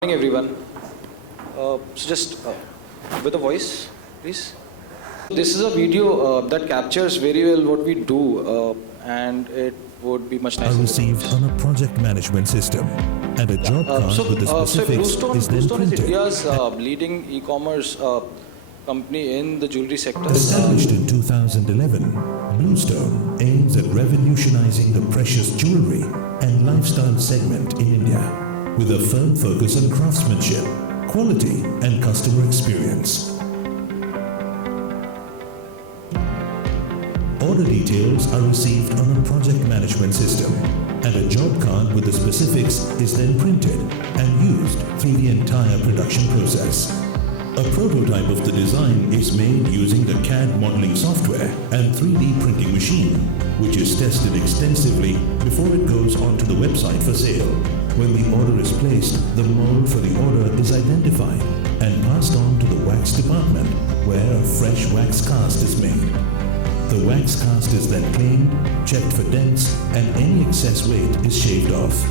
Morning everyone. With a voice, please. This is a video that captures very well what we do, and it would be much nicer. Are received on a project management system, and a job card with the specifics is then Bluestone is printed. India's leading e-commerce company in the jewelry sector. Established in 2011, Bluestone aims at revolutionizing the precious jewelry and lifestyle segment in India, with a firm focus on craftsmanship, quality and customer experience. Order details are received on a project management system, and a job card with the specifics is then printed and used through the entire production process. A prototype of the design is made using the CAD modeling software and 3D printing machine, which is tested extensively before it goes onto the website for sale. When the order is placed, the mold for the order is identified and passed on to the wax department, where a fresh wax cast is made. The wax cast is then cleaned, checked for dents, and any excess weight is shaved off.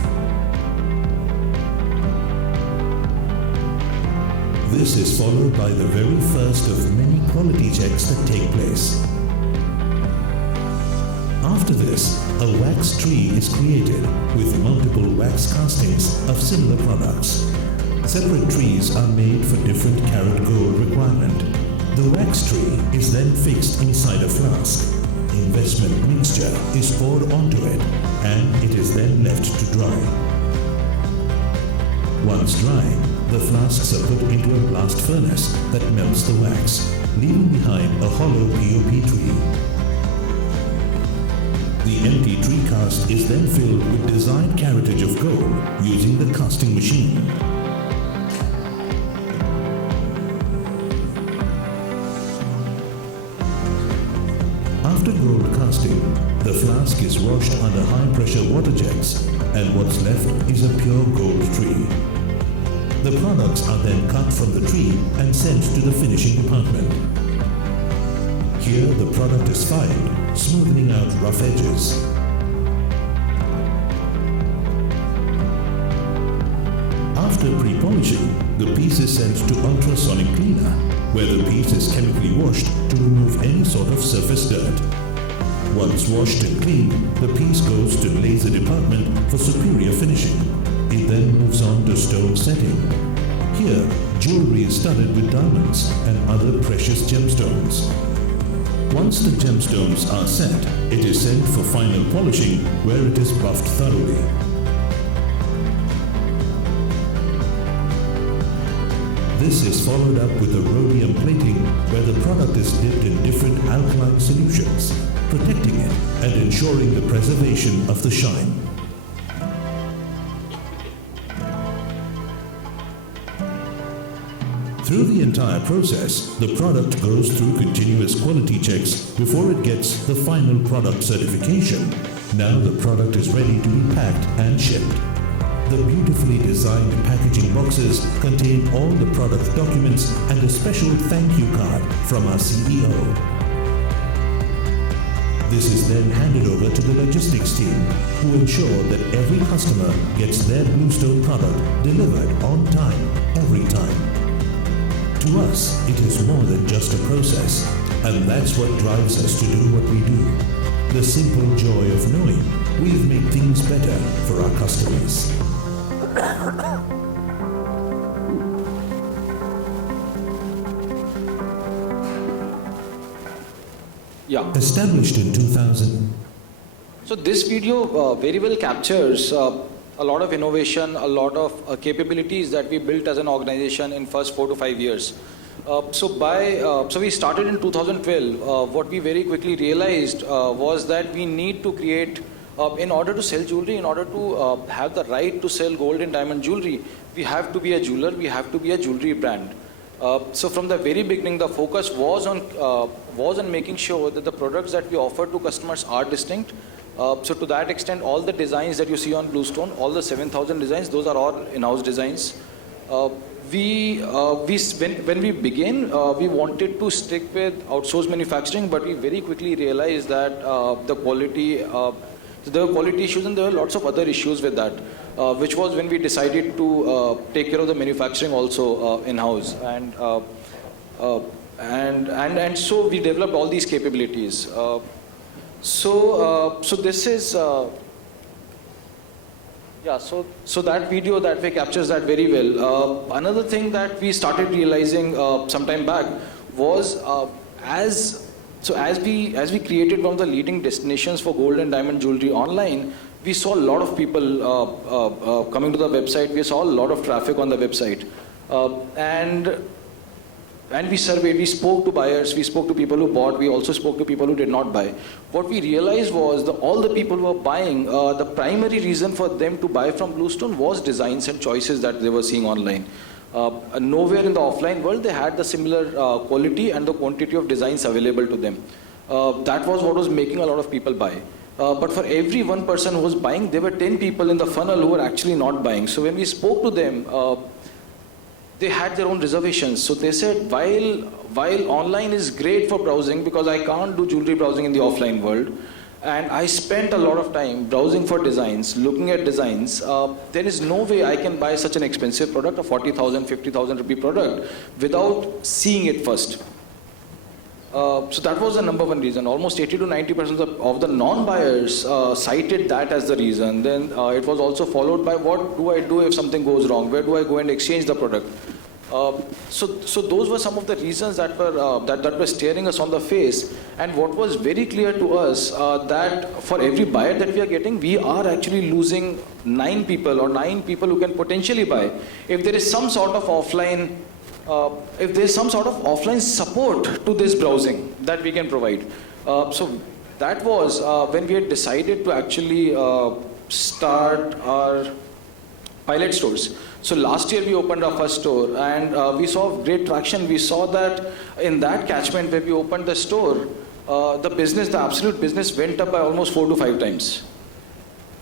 This is followed by the very first of many quality checks that take place. After this, a wax tree is created with multiple wax castings of similar products. Separate trees are made for different carat gold requirement. The wax tree is then fixed inside a flask. Investment mixture is poured onto it, and it is then left to dry. Once dry, the flasks are put into a blast furnace that melts the wax, leaving behind a hollow POP tree. The empty tree cast is then filled with desired caratage of gold using the casting machine. After gold casting, the flask is washed under high-pressure water jets, and what's left is a pure gold tree. The products are then cut from the tree and sent to the finishing department. Here, the product is filed, smoothing out rough edges. After pre-polishing, the piece is sent to ultrasonic cleaner, where the piece is chemically washed to remove any sort of surface dirt. Once washed and cleaned, the piece goes to laser department for superior finishing. It then moves on to stone setting. Here, jewelry is studded with diamonds and other precious gemstones. Once the gemstones are set, it is sent for final polishing, where it is buffed thoroughly. This is followed up with a rhodium plating, where the product is dipped in different alkaline solutions, protecting it and ensuring the preservation of the shine. Through the entire process, the product goes through continuous quality checks before it gets the final product certification. Now the product is ready to be packed and shipped. The beautifully designed packaging boxes contain all the product documents and a special thank you card from our CEO. This is then handed over to the logistics team, who ensure that every customer gets their Bluestone product delivered on time, every time. To us, it is more than just a process, and that's what drives us to do what we do. The simple joy of knowing we've made things better for our customers. Yeah. Established in 2000. So this video very well captures a lot of innovation, a lot of capabilities that we built as an organization in first 4 to 5 years. So we started in 2012. What we very quickly realized was that we need to create, in order to sell jewelry, in order to have the right to sell gold and diamond jewelry, we have to be a jeweler, we have to be a jewelry brand. So from the very beginning, the focus was on making sure that the products that we offer to customers are distinct. So to that extent, all the designs that you see on Bluestone, all the 7,000 designs, those are all in-house designs. When we began, we wanted to stick with outsourced manufacturing, but we very quickly realized that there were quality issues and there were lots of other issues with that. which was when we decided to take care of the manufacturing also in-house. And so we developed all these capabilities. So this is, yeah, so that video that way captures that very well. Another thing that we started realizing some time back was as we created one of the leading destinations for gold and diamond jewelry online, we saw a lot of people coming to the website. We saw a lot of traffic on the website, and we surveyed, we spoke to buyers, we spoke to people who bought, we also spoke to people who did not buy. What we realized was that all the people who were buying, the primary reason for them to buy from Bluestone was designs and choices that they were seeing online. Nowhere in the offline world they had the similar quality and the quantity of designs available to them. That was what was making a lot of people buy. But for every one person who was buying, there were 10 people in the funnel who were actually not buying. So when we spoke to them, they had their own reservations. So they said, while online is great for browsing, because I can't do jewelry browsing in the offline world, and I spent a lot of time browsing for designs, looking at designs, there is no way I can buy such an expensive product, a 40,000, 50,000 rupee product, without seeing it first. So that was the number one reason. Almost 80 to 90% of the non-buyers cited that as the reason. Then it was also followed by, what do I do if something goes wrong? Where do I go and exchange the product? So those were some of the reasons that were staring us on the face. And what was very clear to us, that for every buyer that we are getting, we are actually losing 9 people who can potentially buy. If there is some sort of offline support to this browsing that we can provide. So that was when we had decided to actually start our pilot stores. So last year we opened our first store, and we saw great traction. We saw that in that catchment where we opened the store, the absolute business went up by almost 4 to 5 times.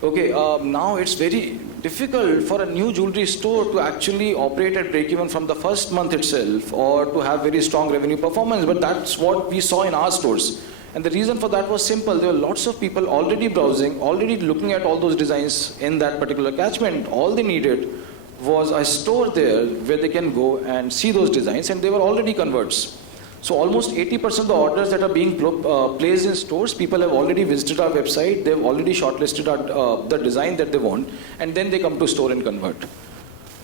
Okay, now it's very difficult for a new jewelry store to actually operate at break-even from the first month itself, or to have very strong revenue performance, but that's what we saw in our stores. And the reason for that was simple. There were lots of people already browsing, already looking at all those designs in that particular catchment. All they needed was a store there where they can go and see those designs, and they were already converts. So almost 80% of the orders that are being placed in stores, people have already visited our website, they've already shortlisted the design that they want, and then they come to store and convert.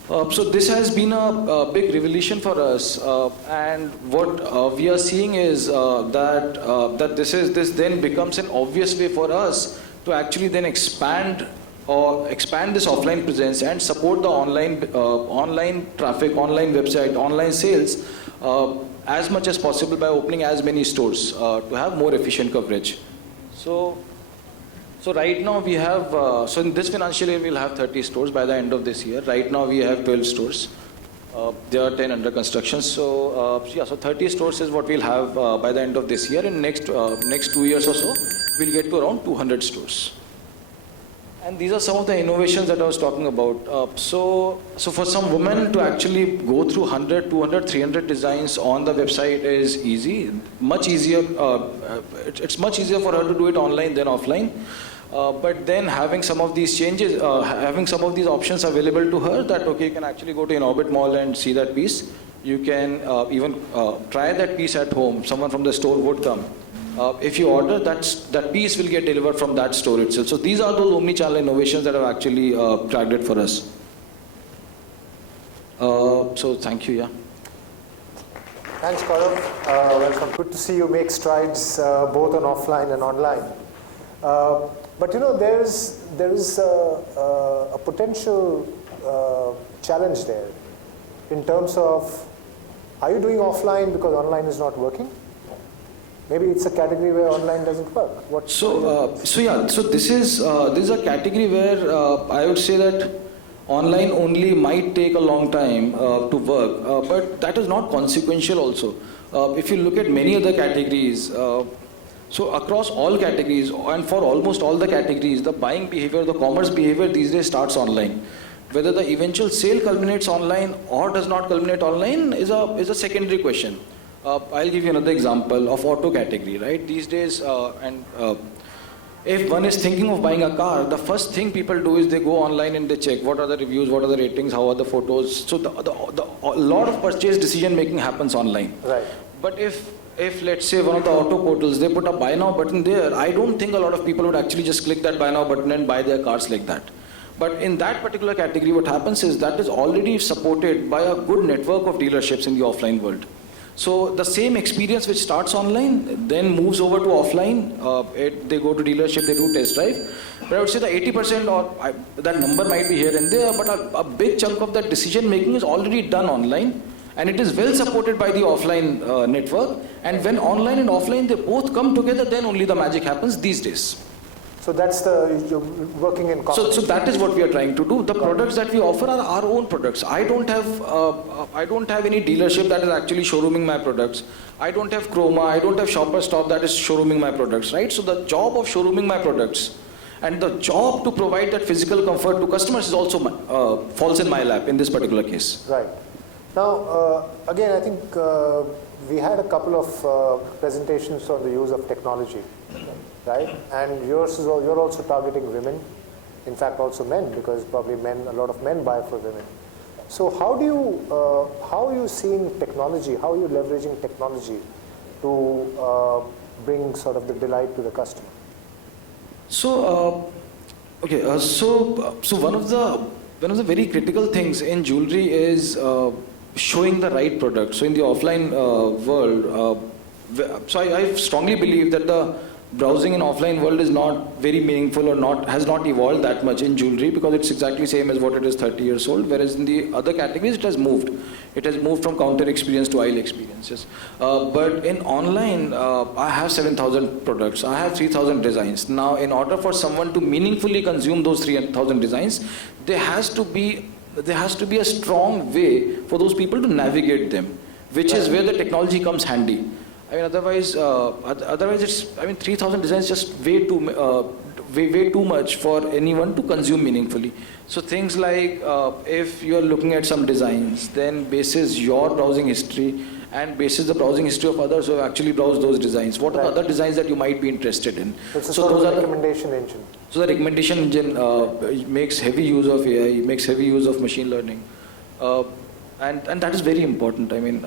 So this has been a big revelation for us, and what we are seeing is that this then becomes an obvious way for us to actually then expand this offline presence and support the online traffic, online website, online sales as much as possible by opening as many stores to have more efficient coverage. So right now we have, so in this financial year we'll have 30 stores by the end of this year. Right now we have 12 stores. There are 10 under construction. So 30 stores is what we'll have by the end of this year. In next 2 years or so, we'll get to around 200 stores. And these are some of the innovations that I was talking about. So for some women to actually go through 100, 200, 300 designs on the website is easy, much easier. It's much easier for her to do it online than offline. But then having some of these changes, having some of these options available to her, that okay, you can actually go to an Orbit Mall and see that piece. You can even try that piece at home. Someone from the store would come. If you order, that piece will get delivered from that store itself. So these are those omni-channel innovations that have actually cracked it for us. So thank you, yeah. Thanks, Gaurav. Welcome. Good to see you make strides both on offline and online. But you know, there is a potential challenge there in terms of, are you doing offline because online is not working? Maybe it's a category where online doesn't work. So this is a category where I would say that online only might take a long time to work, but that is not consequential also. If you look at many other categories, so across all categories and for almost all the categories, the buying behavior, the commerce behavior these days starts online. Whether the eventual sale culminates online or does not culminate online is a secondary question. I'll give you another example of auto category, right? These days, if one is thinking of buying a car, the first thing people do is they go online and they check what are the reviews, what are the ratings, how are the photos. So a lot of purchase decision making happens online. Right. But if let's say one of the auto portals, they put a buy now button there, I don't think a lot of people would actually just click that buy now button and buy their cars like that. But in that particular category, what happens is that is already supported by a good network of dealerships in the offline world. So the same experience which starts online then moves over to offline. They go to dealership, they do test drive. But I would say the 80% or that number might be here and there, but a big chunk of that decision making is already done online. And it is well supported by the offline network. And when online and offline, they both come together, then only the magic happens these days. So that's you're working in common. So that is what we are trying to do. The products that we offer are our own products. I don't have any dealership that is actually showrooming my products. I don't have Chroma. I don't have Shopper Stop that is showrooming my products, right? So the job of showrooming my products and the job to provide that physical comfort to customers is also falls in my lap in this particular case. Right. Now, again, I think we had a couple of presentations on the use of technology. Right, and yours is you're also targeting women, in fact also men, because probably a lot of men buy for women. So how are you seeing technology? How are you leveraging technology to bring sort of the delight to the customer? So so one of the very critical things in jewelry is showing the right product. So in the offline world, so I strongly believe that the browsing in offline world is not very meaningful or has not evolved that much in jewelry, because it's exactly same as what it is 30 years old, whereas in the other categories it has moved. It has moved from counter experience to aisle experiences. But in online, I have 7,000 products. I have 3,000 designs. Now, in order for someone to meaningfully consume those 3,000 designs, there has to be a strong way for those people to navigate them, which is where the technology comes handy. I mean, otherwise it's, 3,000 designs just way too much for anyone to consume meaningfully. So things like, if you're looking at some designs, then basis your browsing history and basis the browsing history of others who have actually browsed those designs. What are the other designs that you might be interested in? So those are the recommendation engine. So the recommendation engine makes heavy use of AI, makes heavy use of machine learning. And that is very important. I mean,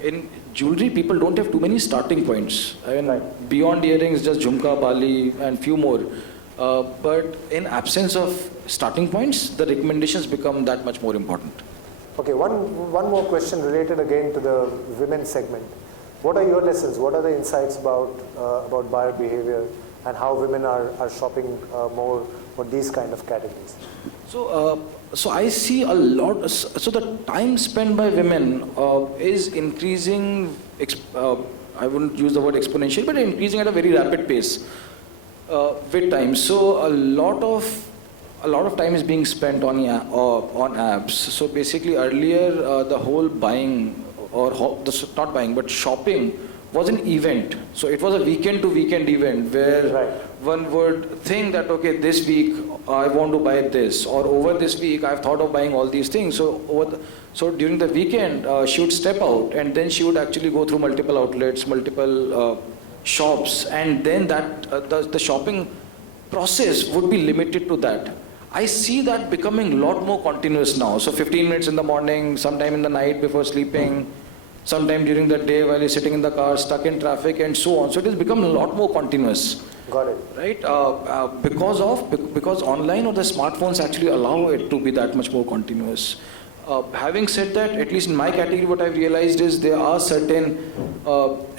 in jewelry, people don't have too many starting points. I mean, beyond earrings, just jhumka, bali, and few more. But in absence of starting points, the recommendations become that much more important. Okay, one more question related again to the women segment. What are your lessons? What are the insights about buyer behavior and how women are shopping more for these kind of categories? So I see a lot. So the time spent by women is increasing. I wouldn't use the word exponential, but increasing at a very rapid pace with time. So a lot of time is being spent on apps. So basically, earlier the whole buying not buying but shopping was an event. So it was a weekend to weekend event where one would think that, okay, this week I want to buy this, or over this week I've thought of buying all these things. So during the weekend she would step out and then she would actually go through multiple outlets, multiple shops, and then the shopping process would be limited to that. I see that becoming a lot more continuous now. So 15 minutes in the morning, sometime in the night before sleeping, sometime during the day while you're sitting in the car, stuck in traffic, and so on. So it has become a lot more continuous. Got it. Right? Because online or the smartphones actually allow it to be that much more continuous. Having said that, at least in my category, what I've realized is there are certain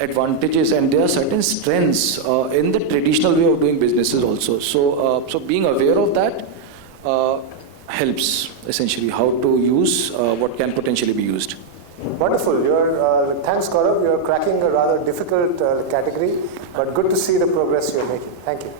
advantages and there are certain strengths in the traditional way of doing businesses also. So being aware of that helps, essentially, how to use what can potentially be used. Wonderful. Thanks, Gaurav. You're cracking a rather difficult category, but good to see the progress you're making. Thank you.